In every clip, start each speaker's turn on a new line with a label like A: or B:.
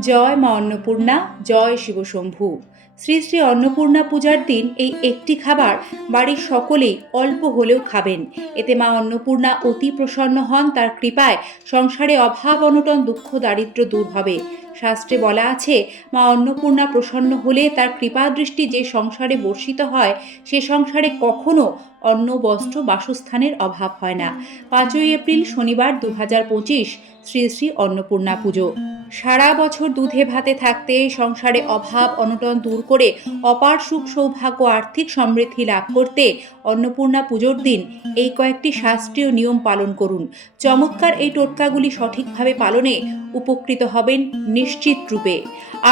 A: জয় মা অন্নপূর্ণা, জয় শিবশম্ভু শ্রী শ্রী অন্নপূর্ণা পূজার দিন এই একটি খাবার বাড়ির সকলেই অল্প হলেও খাবেন। এতে মা অন্নপূর্ণা অতি প্রসন্ন হন, তার কৃপায় সংসারে অভাব, অনটন, দুঃখ দারিদ্র দূর হবে। শাস্ত্রে বলা আছে, মা অন্নপূর্ণা প্রসন্ন হলে তার কৃপা দৃষ্টি যে সংসারে বর্ষিত হয়, সে সংসারে কখনো অন্ন বস্ত্র বাসস্থানের অভাব হয় না। পাঁচই এপ্রিল শনিবার দু হাজার পঁচিশ, শ্রী শ্রী অন্নপূর্ণা পুজো। সারা বছর দুধে ভাতে থাকতে সংসারে অভাব, অনটন দূর করে অপার সুখ সৌভাগ্য, আর্থিক সমৃদ্ধি লাভ করতে অন্নপূর্ণা পুজোর দিন এই কয়েকটি শাস্ত্রীয় নিয়ম পালন করুন। চমৎকার এই টোটকাগুলি সঠিকভাবে পালনে উপকৃত হবেন নিশ্চিত রূপে।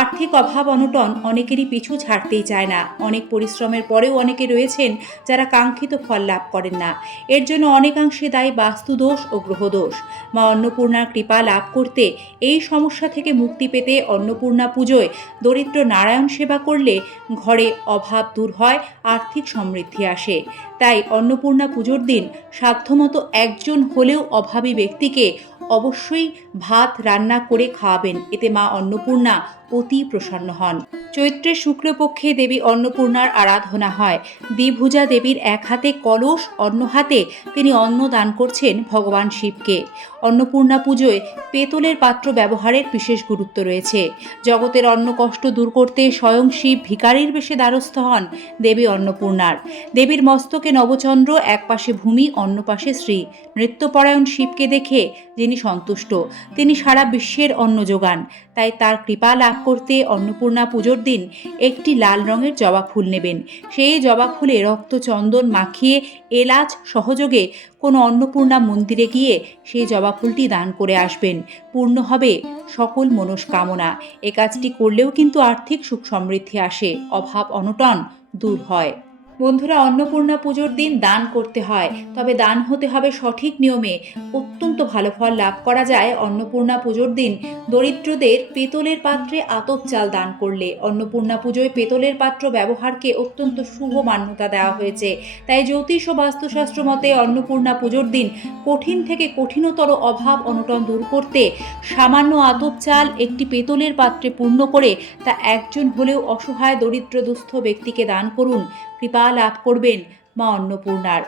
A: আর্থিক অভাব অনটন অনেকেরই পিছু ছাড়তেই চায় না। অনেক পরিশ্রমের পরেও অনেকে রয়েছেন যারা কাঙ্ক্ষিত ফল লাভ করেন না। এর জন্য অনেকাংশে দায়ী বাস্তুদোষ ও গ্রহদোষ। মা অন্নপূর্ণার কৃপা লাভ করতে এই সমস্যা থেকে মুক্তি পেতে অন্নপূর্ণা পুজোয় দরিদ্র নারায়ণ সেবা করলে ঘরে অভাব দূর হয়, আর্থিক সমৃদ্ধি আসে। তাই অন্নপূর্ণা পুজোর দিন সাধ্যমতো একজন হলেও অভাবী ব্যক্তিকে অবশ্যই ভাত রান্না করে খাওয়াবেন। এতে মা অন্নপূর্ণা অতি প্রসন্ন হন। চৈত্রের শুক্লপক্ষে দেবী অন্নপূর্ণার আরাধনা হয়। দ্বিভুজা দেবীর এক হাতে কলস, অন্য হাতে তিনি অন্ন দান করছেন ভগবান শিবকে। অন্নপূর্ণা পুজোয় পেতলের পাত্র ব্যবহারের বিশেষ গুরুত্ব রয়েছে। জগতের অন্ন কষ্ট দূর করতে স্বয়ং শিব ভিকারির বেশে দ্বারস্থ হন দেবী অন্নপূর্ণার। দেবীর মস্তকে নবচন্দ্র, এক পাশে ভূমি, অন্য পাশে শ্রী। নৃত্যপরায়ণ শিবকে দেখে যিনি সন্তুষ্ট। তিনি সারা বিশ্বের অন্ন যোগান। তাই তার কৃপা লাভ করতে অন্নপূর্ণা পুজোর দিন একটি লাল রঙের জবা ফুল নেবেন। সেই জবা ফুলে রক্ত চন্দন মাখিয়ে এলাচ সহযোগে কোনো অন্নপূর্ণা মন্দিরে গিয়ে সেই জবা ফুলটি দান করে আসবেন। পূর্ণ হবে সকল মনস্কামনা। এ কাজটি করলেও কিন্তু আর্থিক সুখ সমৃদ্ধি আসে, অভাব অনটন দূর হয়। বন্ধুরা, অন্নপূর্ণা পুজোর দিন দান করতে হয়। তবে দান হতে হবে সঠিক নিয়মে। অত্যন্ত ভালো ফল লাভ করা যায় অন্নপূর্ণা পুজোর দিন। দরিদ্রদের পেতলের পাত্রে আতপ চাল দান করলে। অন্নপূর্ণা পুজোয় পেতলের পাত্র ব্যবহারকে অত্যন্ত শুভ মান্যতা দেওয়া হয়েছে। তাই জ্যোতিষ ও বাস্তুশাস্ত্র মতে অন্নপূর্ণা পুজোর দিন কঠিন থেকে কঠিনতর অভাব অনটন দূর করতে সামান্য আতপ চাল একটি পেতলের পাত্রে পূর্ণ করে তা একজন হলেও অসহায় দরিদ্র দুস্থ ব্যক্তিকে দান করুন। কৃপা লাভ করবেন, মা অন্নপূর্ণার।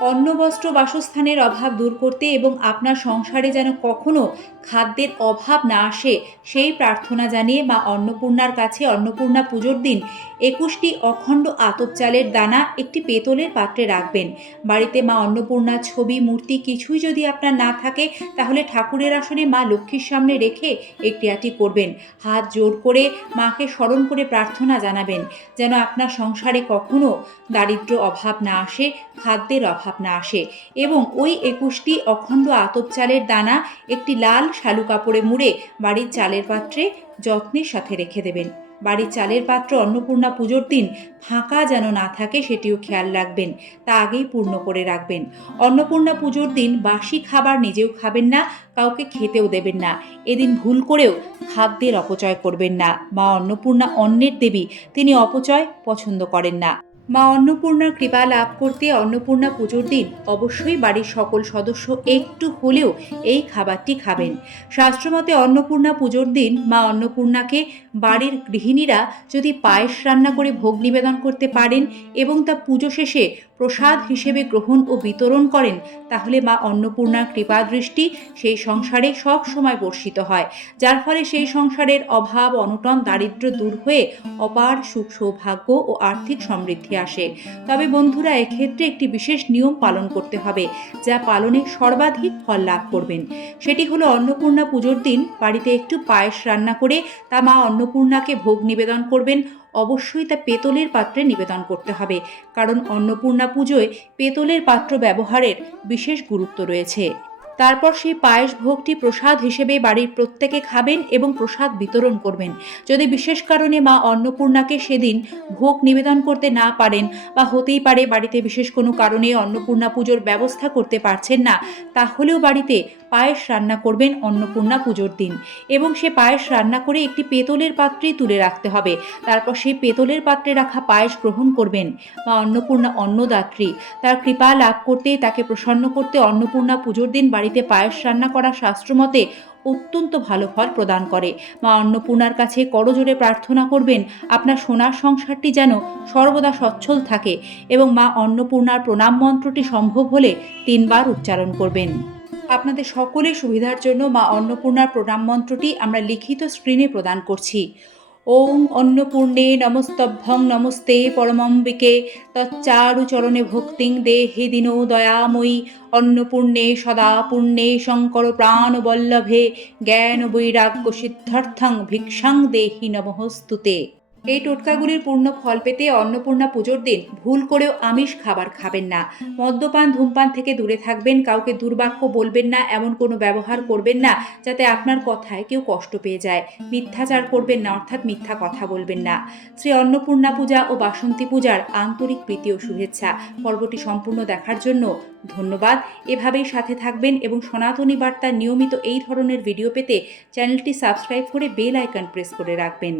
A: অন্ন বস্ত্র বাসস্থানের অভাব দূর করতে এবং আপনার সংসারে যেন কখনো খাদ্যের অভাব না আসে, সেই প্রার্থনা জানিয়ে মা অন্নপূর্ণার কাছে অন্নপূর্ণা পুজোর দিন একুশটি অখণ্ড আতপ চালের দানা একটি পেতলের পাত্রে রাখবেন। বাড়িতে মা অন্নপূর্ণার ছবি, মূর্তি কিছুই যদি আপনার না থাকে, তাহলে ঠাকুরের আসনে মা লক্ষ্মীর সামনে রেখে একটি আটি করবেন। হাত জোর করে মাকে স্মরণ করে প্রার্থনা জানাবেন, যেন আপনার সংসারে কখনো দারিদ্র অভাব না আসে, খাদ্যের অভাব না আসে। এবং ওই একুশটি অখণ্ড আতপ চালের দানা একটি লাল শালু কাপড়ে মুড়ে বাড়ির চালের পাত্রে যত্নের সাথে রেখে দেবেন। বাড়ির চালের পাত্র অন্নপূর্ণা পুজোর দিন ফাঁকা যেন না থাকে সেটিও খেয়াল রাখবেন, তা আগেই পূর্ণ করে রাখবেন। অন্নপূর্ণা পুজোর দিন বাসি খাবার নিজেও খাবেন না, কাউকে খেতেও দেবেন না। এদিন ভুল করেও খাদ্যের অপচয় করবেন না। মা অন্নপূর্ণা অন্নের দেবী, তিনি অপচয় পছন্দ করেন না। মা অন্নপূর্ণার কৃপা লাভ করতে অন্নপূর্ণা পুজোর দিন অবশ্যই বাড়ির সকল সদস্য একটু হলেও এই খাবারটি খাবেন। শাস্ত্রমতে অন্নপূর্ণা পুজোর দিন মা অন্নপূর্ণাকে বাড়ির গৃহিণীরা যদি পায়েস রান্না করে ভোগ নিবেদন করতে পারেন এবং তা পুজো শেষে প্রসাদ হিসেবে গ্রহণ ও বিতরণ করেন, তাহলে মা অন্নপূর্ণার কৃপা দৃষ্টি সেই সংসারে সব সময় বর্ষিত হয়, যার ফলে সেই সংসারের অভাব, অনটন, দারিদ্র্য দূর হয়ে অপার সুখ, সৌভাগ্য ও আর্থিক সমৃদ্ধি আসে। তবে বন্ধুরা, এক্ষেত্রে একটি বিশেষ নিয়ম পালন করতে হবে, যা পালনে সর্বাধিক ফল লাভ করবেন। সেটি হলো অন্নপূর্ণা পুজোর দিন বাড়িতে একটু পায়েস রান্না করে, তা মা অন্নপূর্ণাকে ভোগ নিবেদন করবেন। অবশ্যই তা পেতলের পাত্রে নিবেদন করতে হবে, কারণ অন্নপূর্ণা পুজোয় পেতলের পাত্র ব্যবহারের বিশেষ গুরুত্ব রয়েছে। তারপর সেই পায়েস ভোগটি প্রসাদ হিসেবে বাড়ির প্রত্যেকে খাবেন এবং প্রসাদ বিতরণ করবেন। যদি বিশেষ কারণে মা অন্নপূর্ণাকে সেদিন ভোগ নিবেদন করতে না পারেন বা হতেই পারে বাড়িতে বিশেষ কোনো কারণে অন্নপূর্ণা পুজোর ব্যবস্থা করতে পারছেন না, তাহলেও বাড়িতে পায়েস রান্না করবেন অন্নপূর্ণা পুজোর দিন এবং সে পায়েস রান্না করে একটি পেতলের পাত্রেই তুলে রাখতে হবে। তারপর সেই পেতলের পাত্রে রাখা পায়েস গ্রহণ করবেন মা অন্নপূর্ণা অন্নদাত্রী। তার কৃপা লাভ করতে, তাকে প্রসন্ন করতে অন্নপূর্ণা পুজোর দিন বাড়িতে পায়েস রান্না করা শাস্ত্রমতে অত্যন্ত ভালো ফল প্রদান করে। মা অন্নপূর্ণার কাছে করজোরে প্রার্থনা করবেন, আপনার সোনার সংসারটি যেন সর্বদা সচ্ছল থাকে এবং মা অন্নপূর্ণার প্রণাম মন্ত্রটি সম্ভব হলে তিনবার উচ্চারণ করবেন। আপনাদের সকলের সুবিধার জন্য মা অন্নপূর্ণার প্রণাম মন্ত্রটি আমরা লিখিত স্ক্রিনে প্রদান করছি। ওং অন্নপূর্ণে নমস্তভ্যং নমস্তে পরমম্বিকে তচ্চারু চরণে ভক্তিং দেহে দিনো দয়াময়ী অন্নপূর্ণে সদা পূর্ণে শঙ্কর প্রাণবল্লভে জ্ঞান বৈরাগ্য সিদ্ধার্থং ভিক্ষাং দেহি নমহস্তুতে এই টোটকাগুলির পূর্ণ ফল পেতে অন্নপূর্ণা পুজোর দিন ভুল করেও আমিষ খাবার খাবেন না। মদ্যপান, ধূমপান থেকে দূরে থাকবেন, কাউকে দুর্বাক্য বলবেন না, এমন কোনো ব্যবহার করবেন না, যাতে আপনার কথায় কেউ কষ্ট পেয়ে যায়। মিথ্যাচার করবেন না, অর্থাৎ মিথ্যা কথা বলবেন না। শ্রী অন্নপূর্ণা পূজা ও বাসন্তী পূজার আন্তরিক প্রীতি ও শুভেচ্ছা। পর্বটি সম্পূর্ণ দেখার জন্য ধন্যবাদ। এভাবেই সাথে থাকবেন এবং সনাতনী বার্তার নিয়মিত এই ধরনের ভিডিও পেতে চ্যানেলটি সাবস্ক্রাইব করে বেল আইকন প্রেস করে রাখবেন।